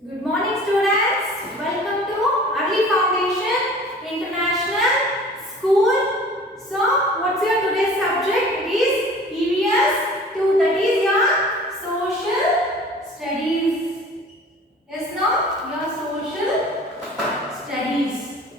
Good morning students. Welcome to Early Foundation International School. So what's your today's subject? It is EVS-2, that is your social studies. Yes, no? Your social studies.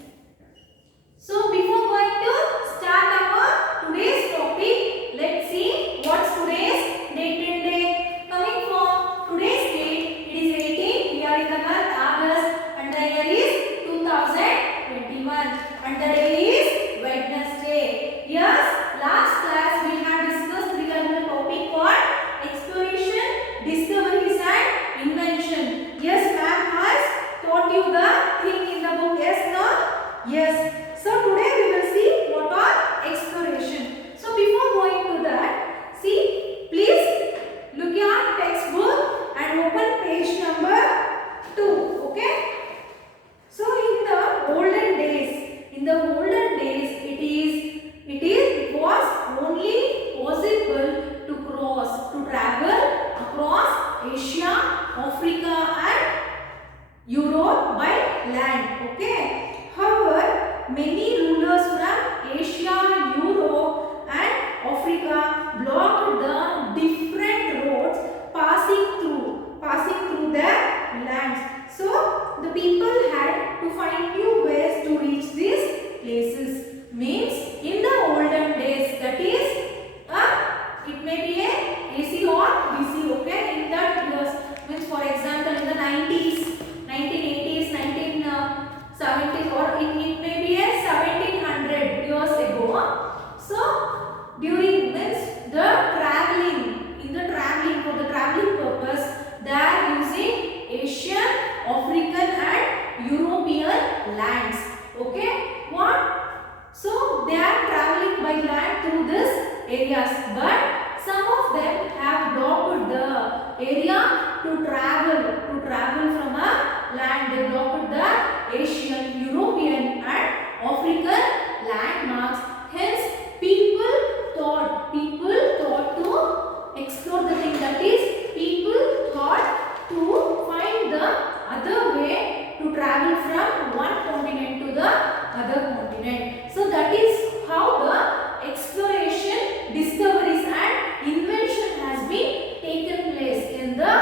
So before going to start our today's topic, let's see what's today's date and day. Coming for today's date, it is 18. We are in the month August and the year is 2021 and the day is Wednesday. Yes, last class we have discussed regarding the topic called exploration, discoveries and invention. Yes, ma'am has taught you the thing in the book. Yes, no? Yes. So today we will see what are exploration. So before going to that, see, please look your textbook and open page number 2. Okay. So in the olden days, it was only possible to travel across Asia, Africa and Europe by land. Okay. However, many rulers from Asia, Europe and Africa blocked the different roads passing through their lands. So the people had to find new ways to reach these places. Means in the olden days, that is it may be a AC or DC. Okay, in that years, means for example in the 90s, 1980s, 1970s, or it may be a 1700 years ago. So during this, for the traveling purpose, they are using Asian, African and European lands. Okay, what? So they are traveling by land through these areas, but some of them have blocked the area to travel from a land. They blocked the Asian, European and African landmarks. Hence, people thought to explore the thing. That is, people thought to find the other way to travel from one continent to the other continent. So that is how the exploration, discoveries and invention has been taken place in the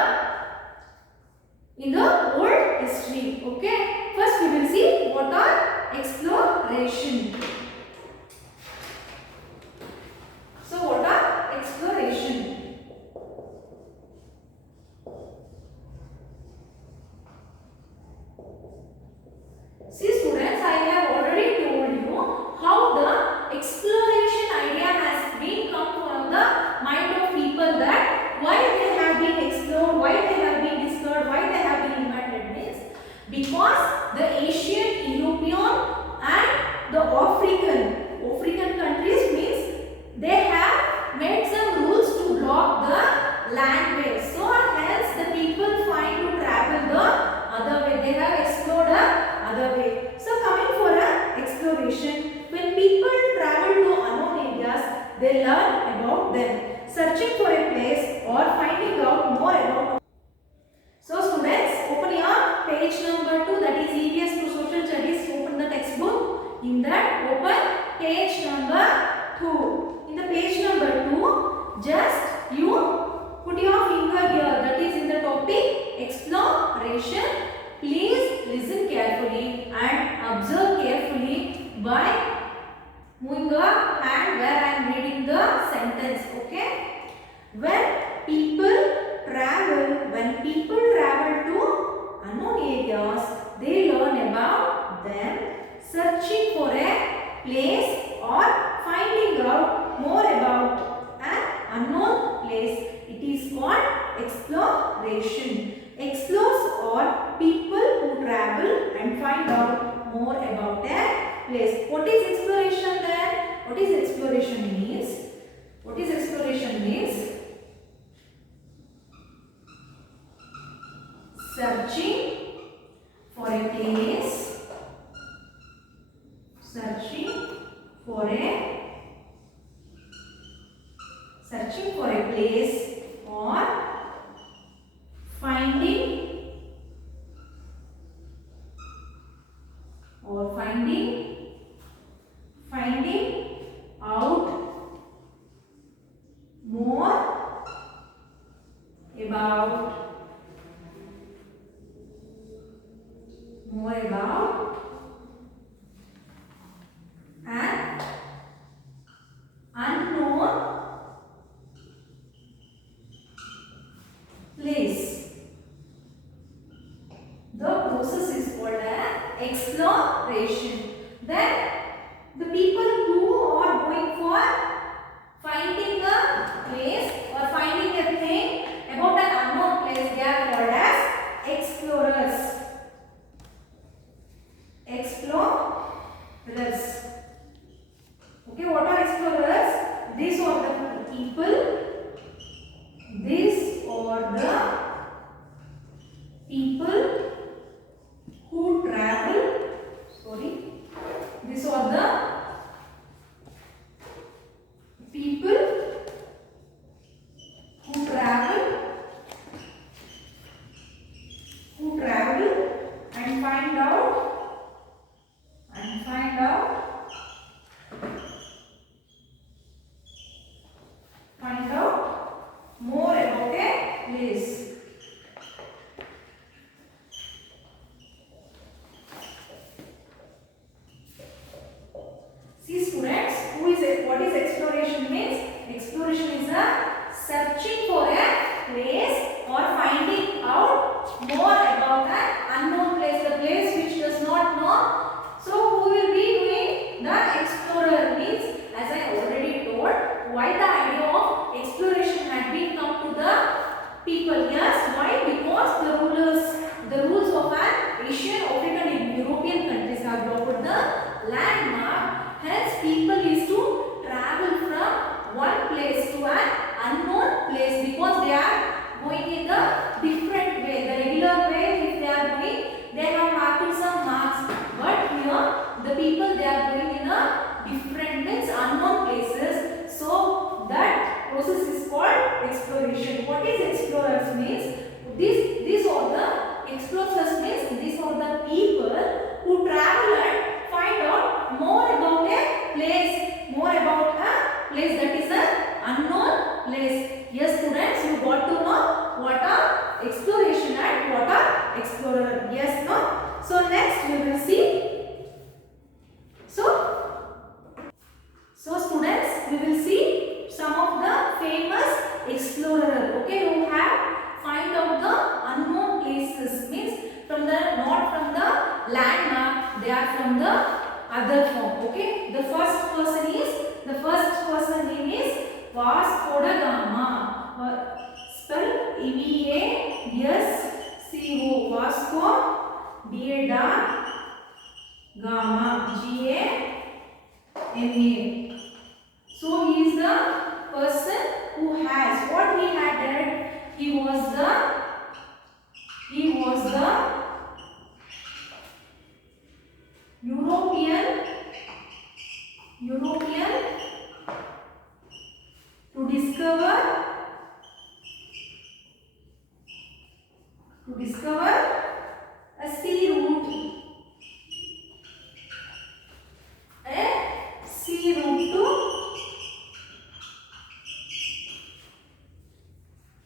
old history. Okay. First we will see what are exploration. So what are exploration? See students, I have already told you how the exploration idea has been come from the mind of people, that why they have been explored, why they have been discovered, why they have been invented. Means because the Asian, European and the African countries, means they have made some rules to block the landways. So hence the people find to travel the other way. They have explored a other way. So coming for a exploration, when people travel to unknown areas, they learn about them, searching for a place or finding out more about. So students, open your page number 2, that is EVS-2 social studies. Open the textbook. In that, open page number 2. In the page number 2, just you put your finger here, that is in the topic exploration. Please listen carefully and observe carefully by moving your hand where I am reading the sentence. Okay. When people travel to unknown areas, they learn about them, searching for a place or finding out more about an unknown place. It is called exploration. Explorers are people who travel and find out more about a place. What is exploration then? What is exploration means? What is exploration means? Searching for a place. Searching for a place or finding about an unknown place. The process is called an exploration. Then the people who are going for finding a place or finding a thing about an unknown place, they are called as explorers. Explorers. Okay, what are explorers? These are the people. These are the people who travel. Sorry. These are the people who travel and find out more about a place. See students, what is exploration means? Exploration is a searching for a place or finding out more about an unknown place, the place which does not know. So who will be doing? The explorer means, as I already told, why the idea of exploration had been come to the people. Yes, why? Because the rules of an Asian, African and European countries have blocked the landmark. Hence people is to travel from one place to an unknown place because they are going in the different way. The regular way, if they are going, they have marked some marks. But here the people, they are going in a different means unknown places. So that process is called exploration. What is explorers means? These are the explorers means these are the people who travel and find out more about a place, that is an unknown place. Yes students, you got to know what are exploration and what are explorer. Yes, no? So next we will see. So students, we will see some of the famous explorers, okay, who have find out the unknown places, means from the not from the landmark, they are from the other form. Okay, the first person name is Vasco da Gama. Spell EVSCO. Vasco da Gama. GAMA. So he is the person who has what he had done. He was the European to discover a sea route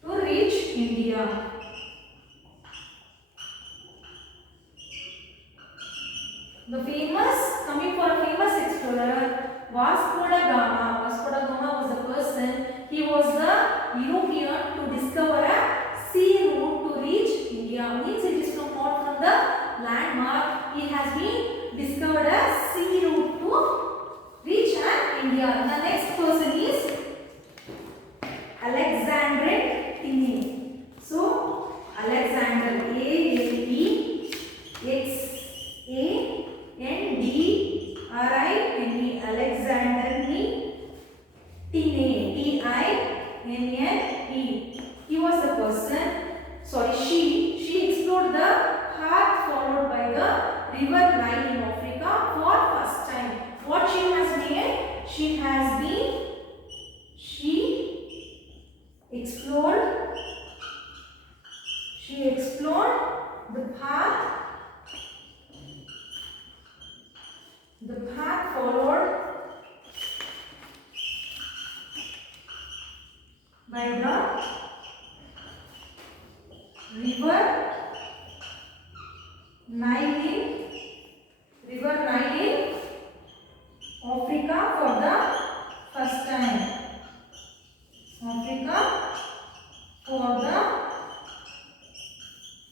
to reach India. Coming for a famous explorer, Vasco da Gama. Vasco da Gama was the person. He was the European to discover a sea route to reach India. Means it is not from the landmark. He has been discovered a sea route to reach India. The next person is Alexander Tinney. So Alexander, Alexander Tinney, Tinne. He was the person. She explored the path followed by the river Nile in Africa for first time. What she has made? She explored the path followed by the river Nile in Africa for the first time. Africa for the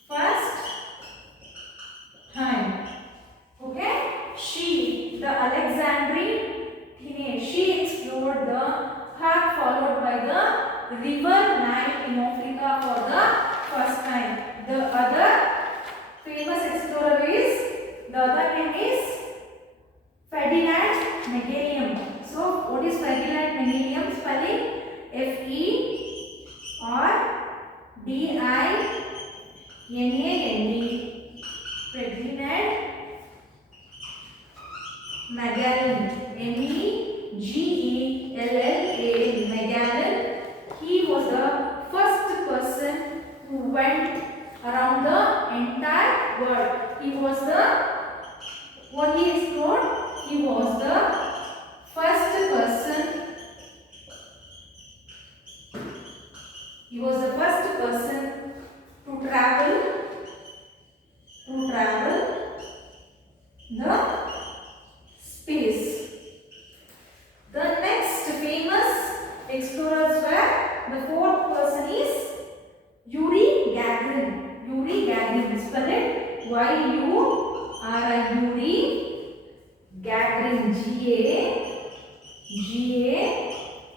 first time. Okay. The Alexandrine, she explored the path followed by the river Nile in Africa for the first time. The other famous explorer is, the other name is Ferdinand Magellan. So what is Ferdinand Magellan spelling? Ferdinand Ferdinand Magellan, Megallal, Magellan. He was the first person who went around the entire world. He was the, what he explored? He was the first person. He was the first person to travel the space. The next famous explorers were, the fourth person is Yuri Gagarin. Spell it Yuri Gagarin,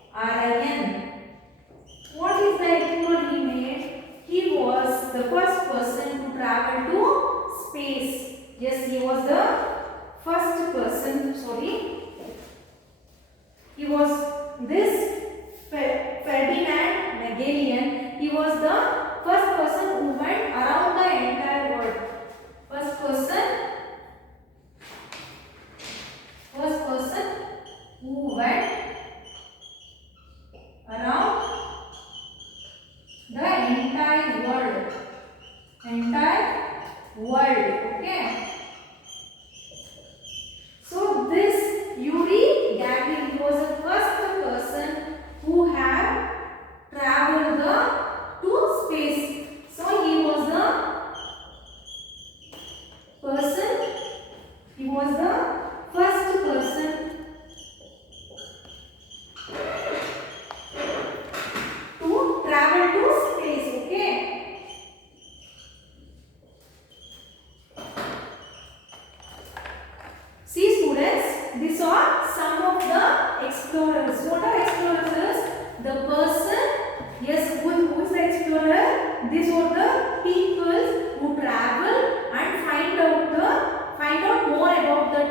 Gagarin. What is the explorer he made? He was the first person to travel to space. Yes, he was the first person. He was this Ferdinand Magellan. He was the first person who went around the entire world. First person who went around the entire world. Okay. So this Yuri Gagarin, he was the first person who had traveled to space. So he was the first person to travel to space. Okay. See students, these are some of the explorers. What are explorers? The person, yes, who is the explorer? These are the people who travel and find out more about the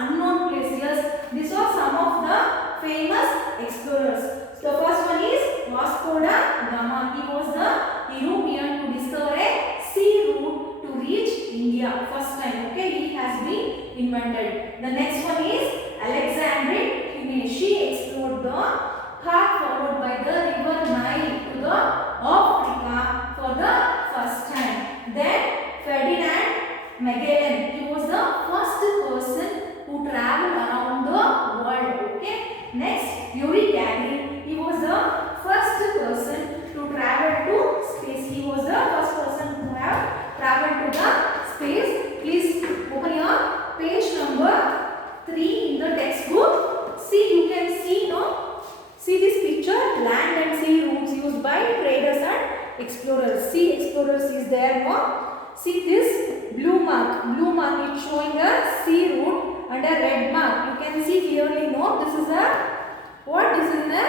unknown places. These are some of the famous explorers. So the first one is Vasco da Gama. He was the European to discover a sea route to reach India first time. Okay, he has been invented. The next one is Alexandrine. She explored the path followed by the river Nile to the Africa for the first time. Then Ferdinand Magellan. He was the first person who traveled around the world. Okay. Next, Yuri Gagarin. He was the first person to travel to space. He was the first person who have traveled to the space. Please open your page number 3 in the textbook. See, you can see now. See this picture, land and sea routes used by traders and explorers. Sea explorers is there now. See this blue mark is showing a sea route and a red mark. You can see clearly now. This is a what? This is a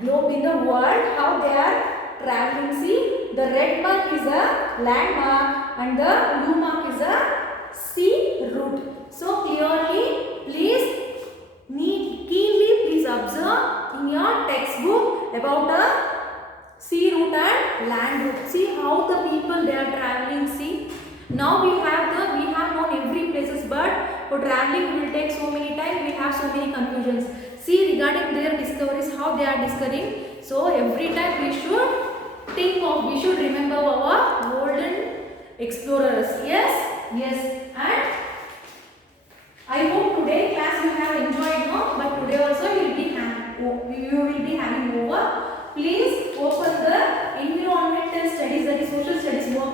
globe in the world. How they are traveling. See, the red mark is a landmark and the blue mark is a sea route. So clearly, please keenly observe in your textbook about the sea route and land route. See how the people they are traveling. See, now we have known every places, but for traveling we will take so many time. We have so many confusions. See, regarding their discoveries, how they are discovering. So every time we should remember our golden explorers. Yes, and I hope today class you have enjoyed, no? But today also you will be having over. Please open the environmental studies, that is social studies book.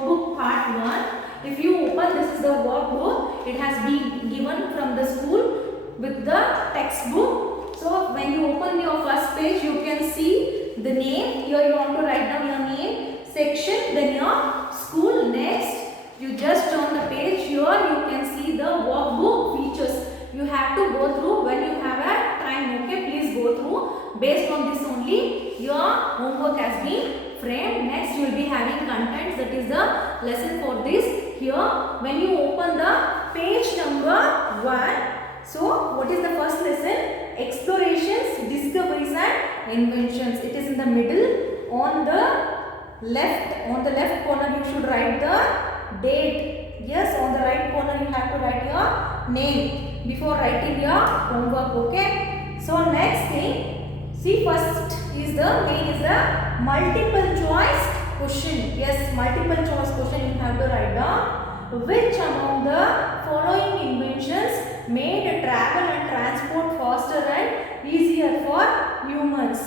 If you open, this is the workbook. It has been given from the school with the textbook. So when you open your first page, you can see the name. Here you want to write down your name, section, then your school. Next, you just turn the page. Here you can see the workbook features. You have to go through when you have a time. Okay, please go through. Based on this only, your homework has been framed. Next, you will be having contents. That is the lesson for this. Here, when you open the page number 1. So, what is the first lesson? Explorations, discoveries and inventions. It is in the middle. On the left corner you should write the date. Yes, on the right corner you have to write your name before writing your homework. Okay. So next thing, see, first is the main is the multiple choice question. Yes, multiple choice question you have to write down. Which among the following inventions made travel and transport faster and easier for humans?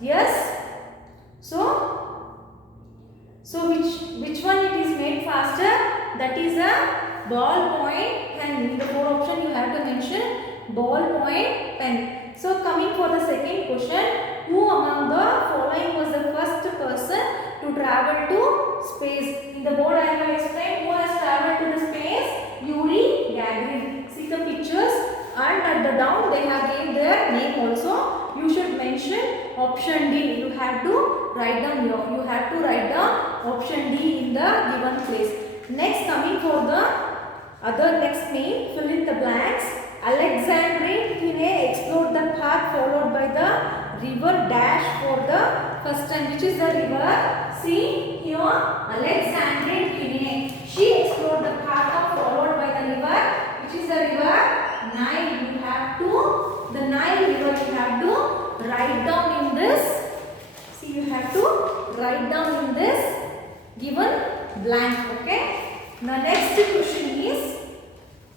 Yes. So which one it is made faster? That is a ball point, and in the 4 option you have to mention ball point pen. So coming for the second question, who among the following was the first person to travel to space? In the board I have explained who has traveled to the space. Yuri Gagarin. See the pictures, and at the down they have given their name also. You should mention option D. You have to write down here. You have to write down option D in the given place. Next, coming for the other next name, fill in the blanks. Alexandrine Kinney explored the path followed by the river dash for the first time. Which is the river? See here, Alexandrine Kinney. She explored the path followed by the river. Which is the river? Nile. You have to, the Nile river you have to write down in this. See, you have to write down in this given blank. Okay. Now next question is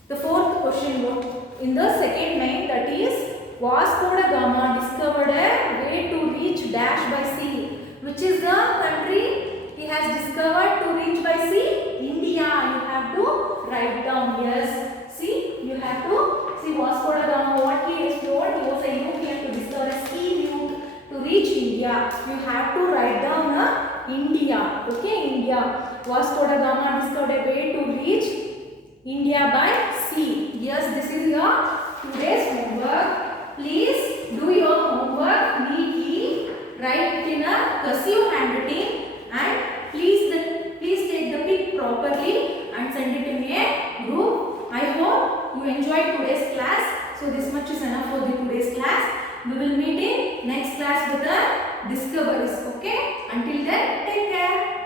the fourth question in the second main, that is Vasco da Gama discovered a way to reach dash by sea. Which is the country he has discovered to reach by sea? India. You have to write down. Yes. See, you have to see Vasco da Gama, what he explored. He was a European to discover a sea route to reach India. You have to write down India. Okay, India. Vasco da Gama discovered a way to reach India by sea. Yes, this is your today's homework. Please do your homework neatly. Write in a cursive handwriting, and please take the pic properly and send it in a group. I hope you enjoyed today's class. So this much is enough for the today's class. We will meet in next class with the discoveries. Okay. Until then, take care.